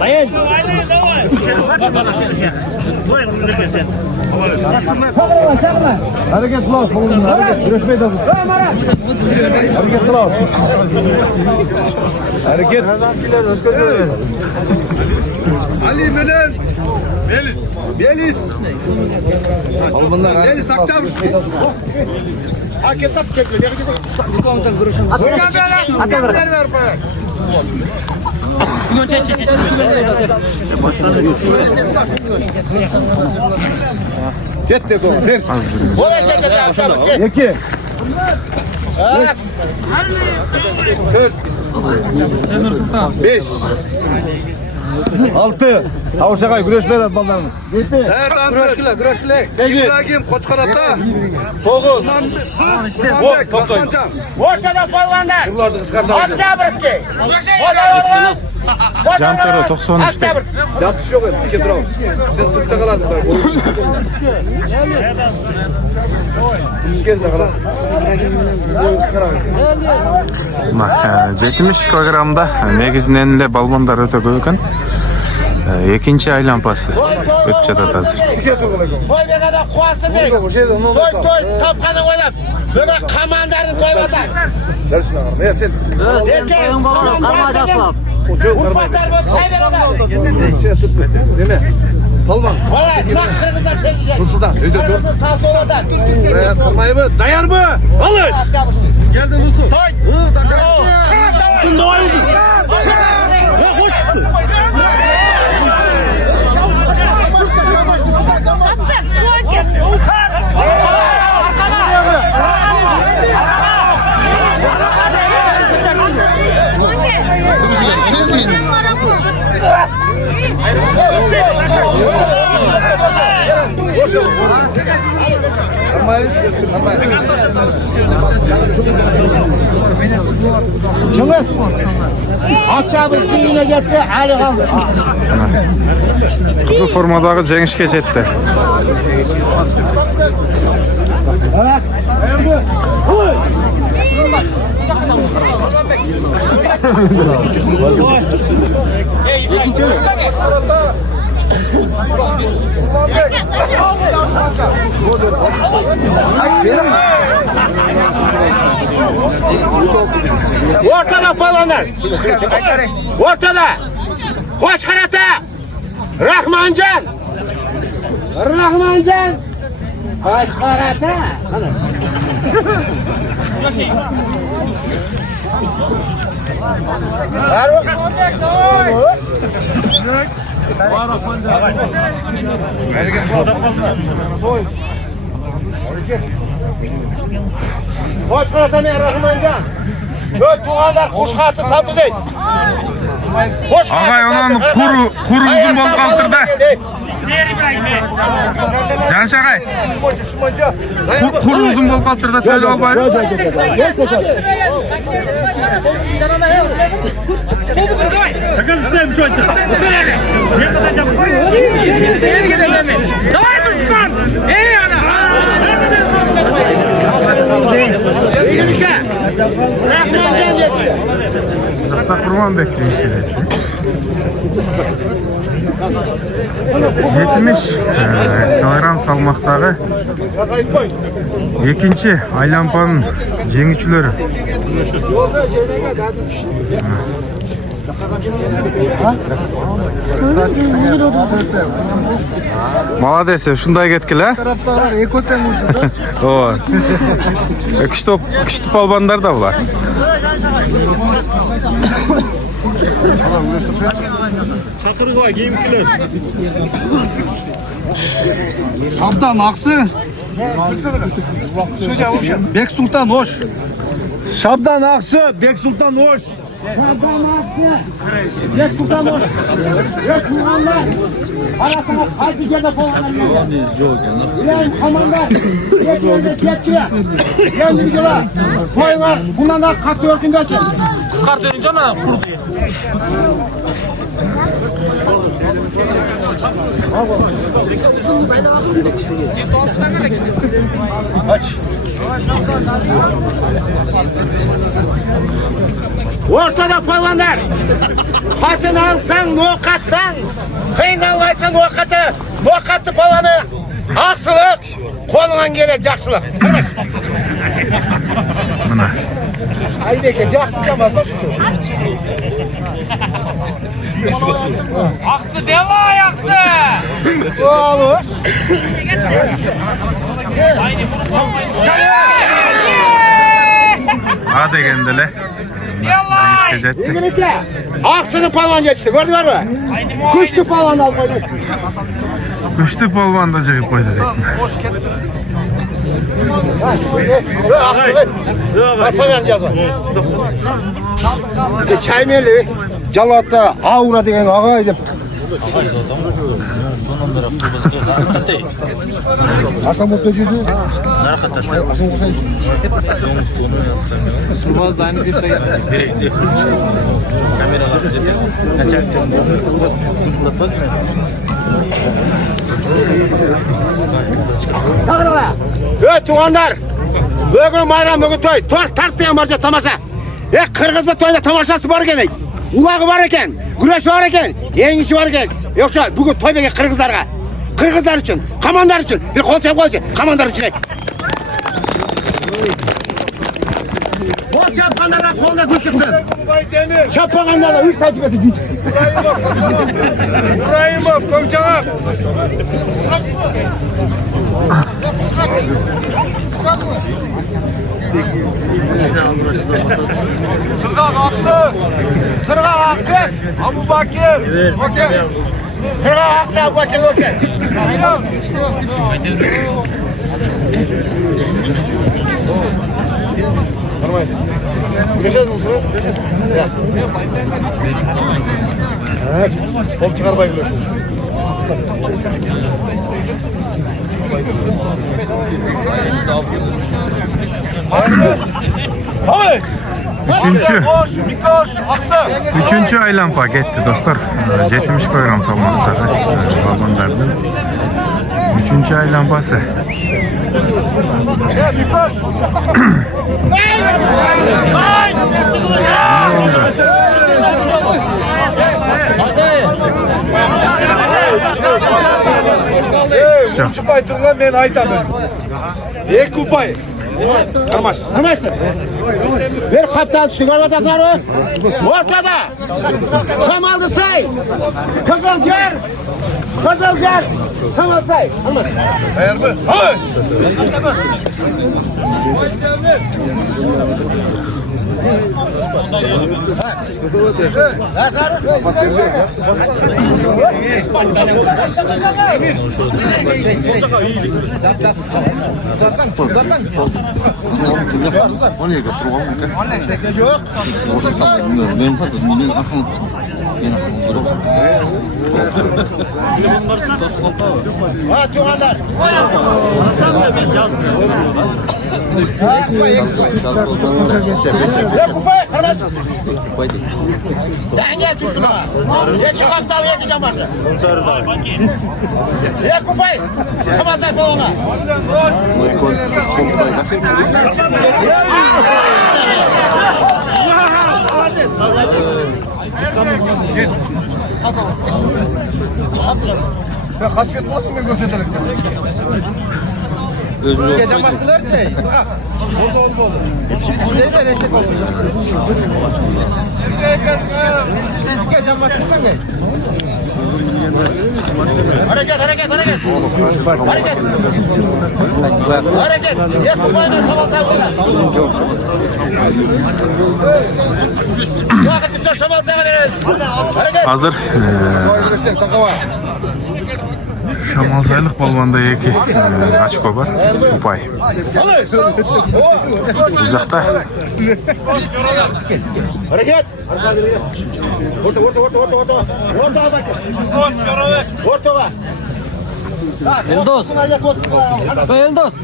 Ayın! Hareket kılavuz. Hareket. Güreşmeyi de bu. Hareket kılavuz. Hareket. Ali Melen. Belis. Belis Aktamış. Hareket nasıl kekliyor? Get de sonra. Ver. İki. Beş. 6. Avuşakay güreşmeyi de ballarını. İbrahim Koçkarat'ta. 9. Ortada polvanlar. Bunlardı kıskandı. Oktyabrsky. Jantero 93'te. Yatış yok. Dike duralım. Sen sırtta kalasın. İşkence kalasın. 70 kilogramda негізінен эле балбандар өтө көп экен. Экинчи айлампасы өтүп жатат азыр. Toy ne kadar kuasın değil. Toy tapkanı oynap. Böyle kamandarını koymadan. Ver şuna karım. Ya sen. Erkeğin kamandar. Ufaklar bu sayılır adam. Deme. Olmaz. Valla bak kırmızılar çekecek. Ruslu'dan. Öde dur. Kırmızı sağ soldan. Kırmayı mı? Dayar mı? Alış. Geldin Musu. Toy! Bunda var mısın? Ya hoş tuttu. Satsın, kulak gel. Yunus. Oktyabrsky yine gitti. Ali kaldı. Кызыл формадагы жеңишке жетти. Ortada palonlar. Ortada. Koç karata. Rahmancan. Rahmancan. Koç karata. Koç karata ne Rahmancan? Dört tuğanlar kuş katı satı değil. Ağay onun kuru uzun bol kaltırda. Canış ağay. Kuru uzun bol kaltırda söyle olmayı. Takız isteyim şu açı. Ne katacağım? Davay mısın? Ey ana! Uzakta kurban bekliyor işte. 70 kilogram salmaktağı ikinci Aylanpa'nın jеңүүчүлөрү. Молодец, ушундай кеткиле. Тараптагылар эки отен курду да. Ооба. Күчтүү балбандар да булар. Çakırığa giyim kilos. Şabdan Aksı. Bek Sultan hoş. Şabdan Aksı, Bek Sultan hoş. Bek Sultan hoş. Bek Muhammed. Arasına hadi gel de falan. İlayim komandar. Yetkilerde yetkili. Yendiriyorlar. Koyunlar. Bundan da katı örgündesin. Kıskart canım kurdu. Ortada palvanlar. Katın alsan nokattan. Kıyın almaysan nokatı palvanı. Aksılık. Kolundan gelir jakşılık. Mına. Aydeke jakşılık masa. Aksı delay aksı. Olur. A degendele. İngilizce. Aksını palvan geçti. Gördüler mi? Kuştu palvan al koydu. Күчтүү балбан да жыгып койду дейт. Asayan yazma. Çaymeli. Calatta Aura degen ağay dep. Arsam mutlu cüzü. Evet tuğanlar. Bugün bayram bugün toy. Toy ters diyen barca tamaşa. Kırgızlı toyda tamaşası var eken. Ulağı var eken. Güreş var eken. Yengişi var eken. Yoksa bugün toy bege Kırgızlarga. Kırgızlar için, kamandar için. Bir kol çap koyacak. Kamandar için. Kol çapkanlarla koluna güç çıksın. Çapkanlarla 3 santimetre güç. İbrahimov, Koçanak. Sırgak Aksı. Sırgak Aksı. Abu Bakir. Okey. Sırgak Aksı Abu Bakir okey. Görüşeceğiz misin? Evet. Sol çıkarmayı biliyorsun. Hayır. Üçüncü Aylanpa getdi dostlar. 70 kilogram salmaktağı balbanlardan. Üçüncü Aylanpası. Ne oldu? Yok. Uçpay turgan men aytaman. 2 upay. Almashtir. Bir qaptan tushib olasizlarmi? O'rtada. Shamolni say. Qiziljar. Shamol say. Almash. Qayermi? Hoş. Ha, tuğanlar. Gel tutsun ha. İki haftalı yedeceğim başı. Ya kupay. Sama say falan. Ya kaç kez baktın ben görsetelim. Gece başkaları çay. Sıra. Bozu oldu. Size de reşit oldu. Gece başkaları gel. Hareket. Ya kupay ben sama say falan. Vakit şamal say veririz. Hareket. Hazır. Şamalsaylık balvanda iki açko var. Upay. Uzakta. Hareket. Orta var. Eldos. Eldos.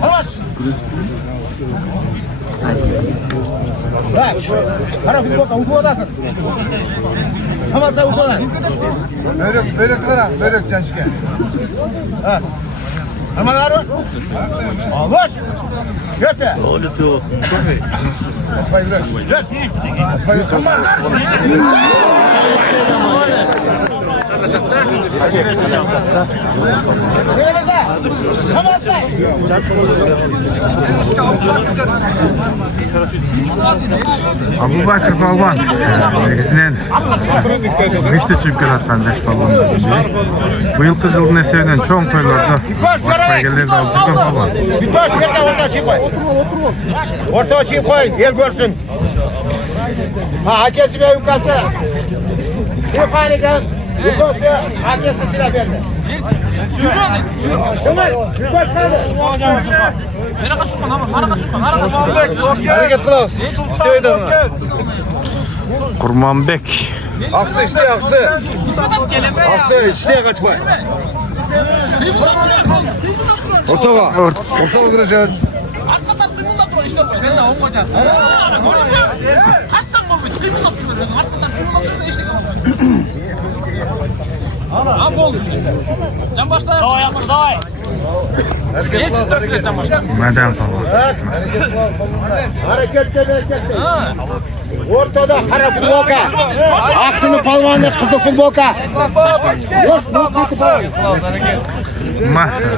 Havaş. Bak. Para ufuadasın. Ama sen ufuadan. Börek canşike. Ha. Ama var. Alış. Götür. Abu Bakır Balvan negizinen güçlü çempionattan ders balvanda geçecek. Bu yıl Kızılgın eserinden çoğun toylarda baş belgeleri de aldırgan balvan. Bir taş orta çıkmayın. Orta çıkmayın. El görsün. Ha, hakesi ve yukası. Bir paniden yukası hakesi silah verdi. Kemal, yukarı çıkardı. Hareket kılavuz. İsteydi onu. Kurmanbek. Aksı işte aksı. Aksı işte kaçmayın. Ortava. Ortava gireceğiz. Arkadan kıyımla dur işte. Sen de olmayacak. Kaçsan mı? Kıyımla dur. Arkadan kıyımla dur işte. Abi oldu. Can başla. Daha yaksın daha. Hareket kılavuz. Neden falan. Harekette berekette. Ortada kara futbolka. Aksını palvanlı kızıl futbolka. Yok, katı falan.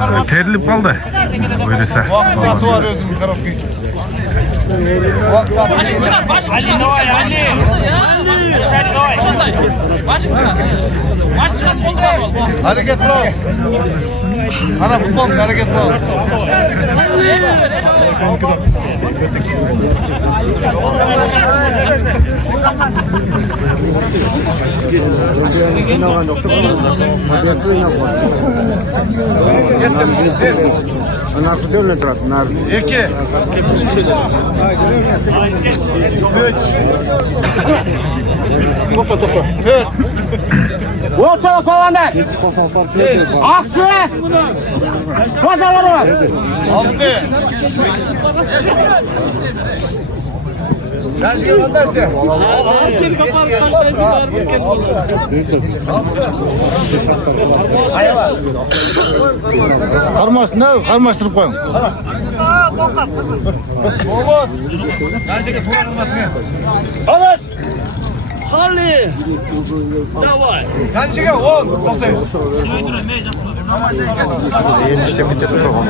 Ama terilip kaldı. Buyursa. Saatı var özüm Karoski. Başın çıkar. Başın çıkar. Başın çıkar. Baş çıkar. Hareket kılavuz. Ana futbol hareket kılavuz. İki. Ortada falanlar. Aksı. Pazarları var. Altı. Canşike vandaysa. Karmaştırıp koyun. Oğuz. Canşike turan olmasın. Alış. Canşike 10. Noktayız. Enişte bitti de onu.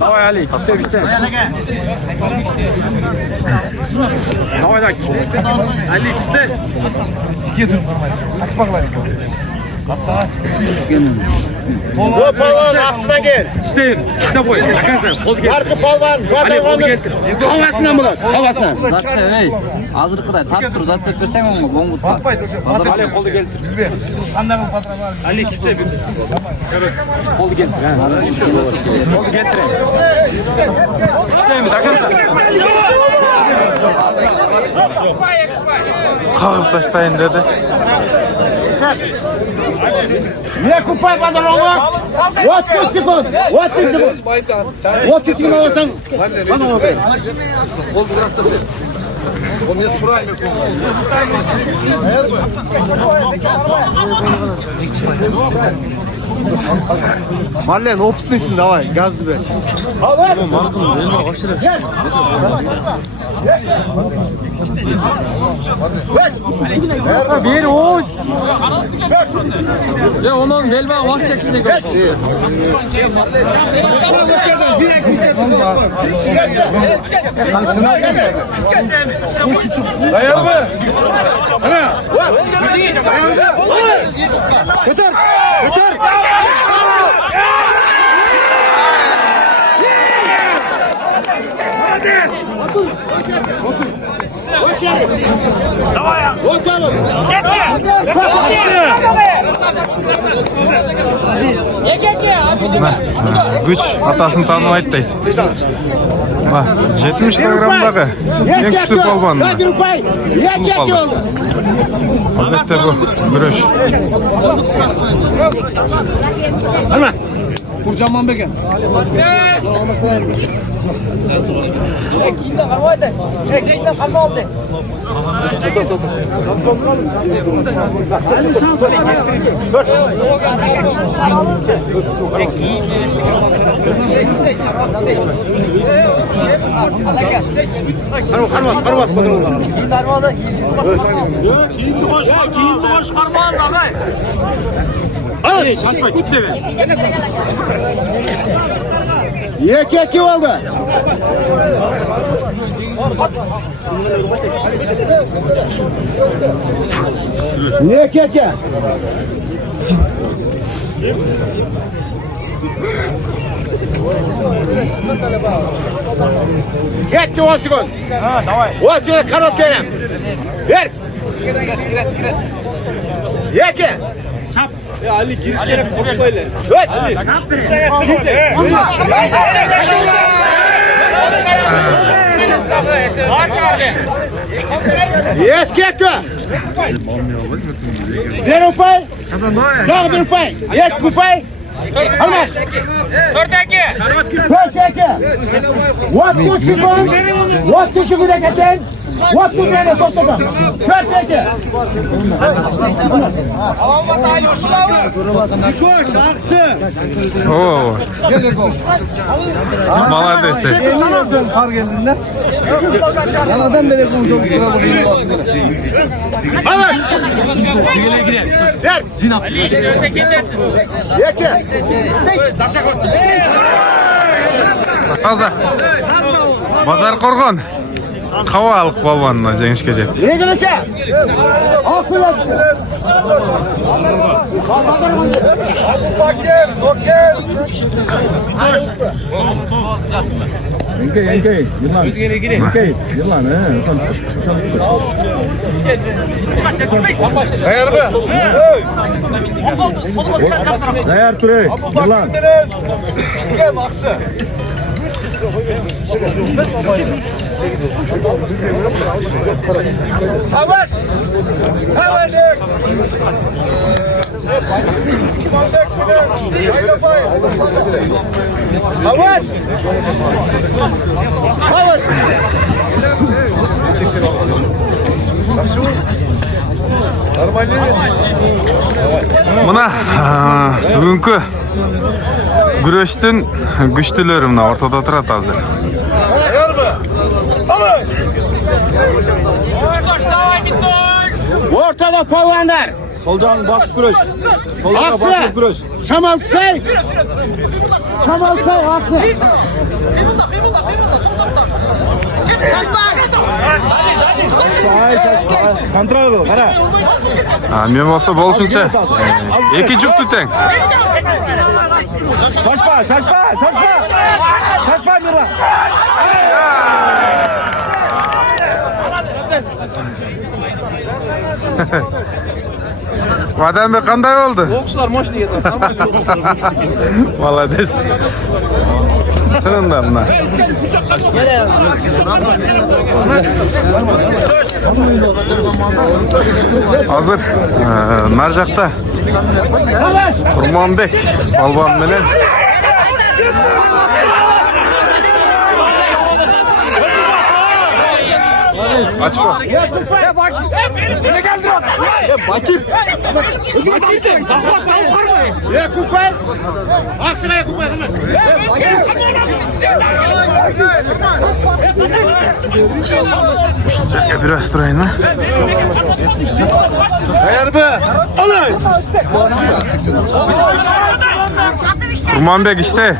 Давай, Ali, gitti işte. Давай da. Ali gitti. Bu palvan aksına gel. İşte boy. Arkadaşlar, kol gel. Arka palvan bazarvanın havasından bulat. Havasından. Zaten hey, hazır kadar tattır zaten versen onu bongut. Ali kolu gel. Ali gitti bir. Evet. Kolu gel. Kolu getir. İşteyimiz arkadaşlar. Kalkıp taşlayın dedi. Ne kupay bazarvanı? 30 sekund. 30 sekund. 30 sekund alırsan. Bana o ver. Marlen optusun davay gazlı be. Bir oğuz. Ya onun belba vak çekişine gel. Dayan mı? Ana. Götür. Götür. Güç atasını tanımaydı deydi. Bak 70 kilogramdaki en güçlü polvan. Elbette bu güreş. Kurcaman beken. Ekinde kalmadı. Ekinde kalmadı. Karmas. Giyindi boş parmağın da be. Ali şaşma gitti mi? Yek oldu. Yek. Yetti 10 sekund. Ha, давай. 10 sekund kanat verem. Ver. Yeke. Çap. Ya Ali giriş gerek koş böyle. Evet. Aç abi. Yes, Kekka. Der upay. Dag der upay. Yek upay. Almas. Dördeki. Kekka. What sekund ekaten. What tane topladı. Kekka. Koş aksı. Oo. Молодец. Yanlardan par geldiğinde. Yanlardan beri konuşuyoruz. Almas. Sigele girer. Der. Zinap. Ali işte kendisin. Yeke. Taşa koy. Таза. Базар Коргон. Кавалық балбанына жеңишке жетти. Ne gerekse? Akılasın. Sigele girer. Dayan mı? Değer türe. Yılan. Gel aksı. Havas. Havas. Havas. Havas. Мына бүгүнкү күрөштүн күчтүүлөрү мына ортодо турат азыр. Ortada palvanlar. Solcan basıp kuruş. Solcan Aksı. basıp kuruş. Şamal say. Şamal say aksı. Kontrol kıl. Kara. Men olsa bolsuncha. Eki juktu teng. Şaşma. Şaşma Nurlan. Adambe qanday oldu? Boksçular moş diye. Молодец. Çınında mı? Hazır. Narjakta. Kurmanbek. Balban bilen. Açma. Ya kupay. Aksına ya kupay. Biraz durayın ha. Kurmanbek işte.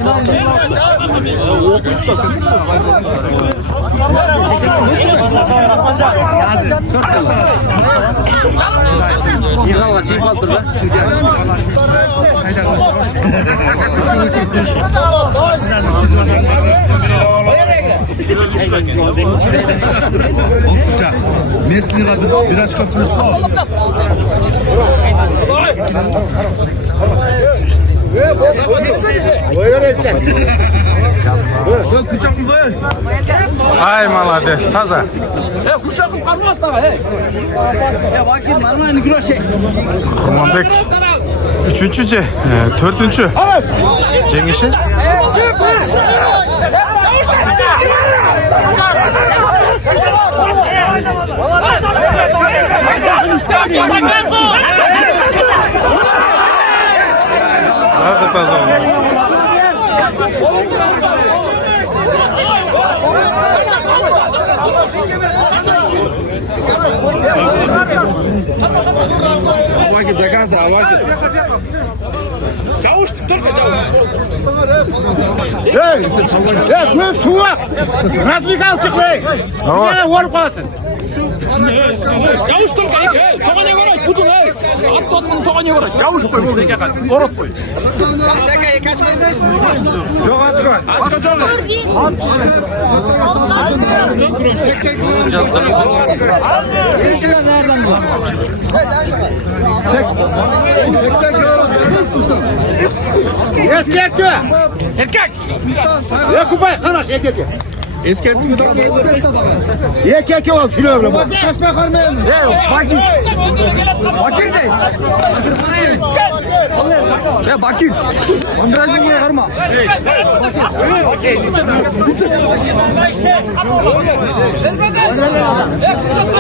Yıkavga çiğ baldır lan. Mesliga bir açka plus Ay молодец, taza. Kurçakım karnı at bana. Bakayım var mı aynı güreşe? Kurmanbek 3. 4. Cengişi. Nasıl taza oldu? Vakit dekansa vakit. Çavuş Türkiye çavuş. Ya göz suva. Razmikal çık be. Tamam. Ne vurup kalasın. Çavuş Türkiye. Toğanya var. Budun hey. Atlatın toğanya var. Çavuş koy bu reke kan. Orot koy. Yok açma. Açma canım. 80 Erkek de. Erkek. Ya kupay kanaş erkek. Eskertimi daha Erkek ol sülüyorum. Kaçma karmayın. Bakir de. Ya Bakir. Andıracın yine karma.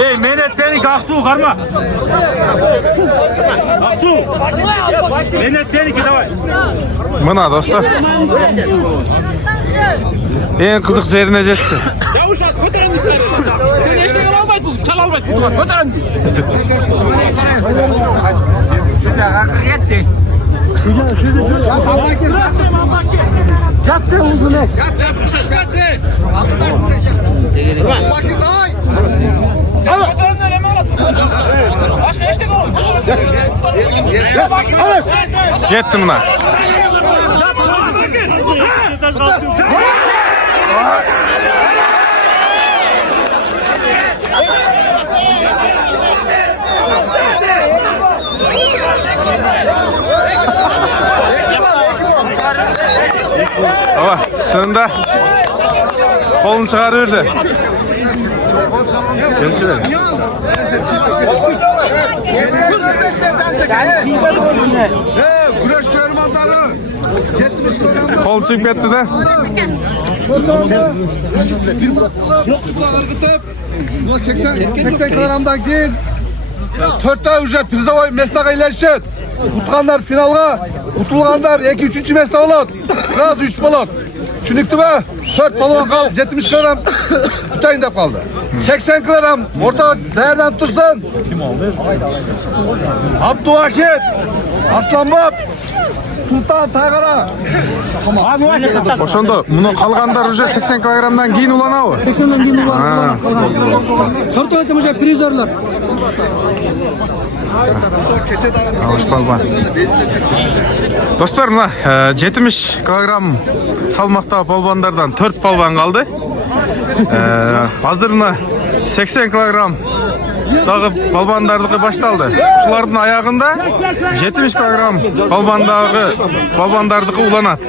Ey menet seni kalksu karma. Kalksu. Menet seni ki davay. Mına dostlar. En kızık yerine jetti. Çavuş at. Götürün dikkat. Sen eşte yol almayın bu. Çal almayın. Götürün. Yattı oldu ne? Başka eşte kal. Gitti mına. Baba, sonunda kolunu çıkarıyordu. Görüşürüz. Güreş görmanları. 70 kilogramda. Kol çıkıp gitti de. Yokçukla ırgıtıp 80 kilogramdan keyin 4 ta уже призовой местага илешет. Утқандар финалга, утулгандар 2-3 место болот. Сразу 3 болот. Түшүнүктүбү? 4 балуан калып 70 килограмм tutayın da kaldı. 80 kilogram orta değerden tutsan. Abdülhakit, Aslanbap, Sultan Taygara. Ошондо муну калгандар уже 80 килограммдан кийин уланабы? 80'den кейін уланып. Төртеуі уже призерлар. Алыш балбан. Достор, мына 70 килограмм салмактагы балбандардан 4 балбан калды. Азыр мына 80 килограмм дагы балбандардыкы башталды. Ушулардын аягында 70 килограмм балбандардыкы уланат.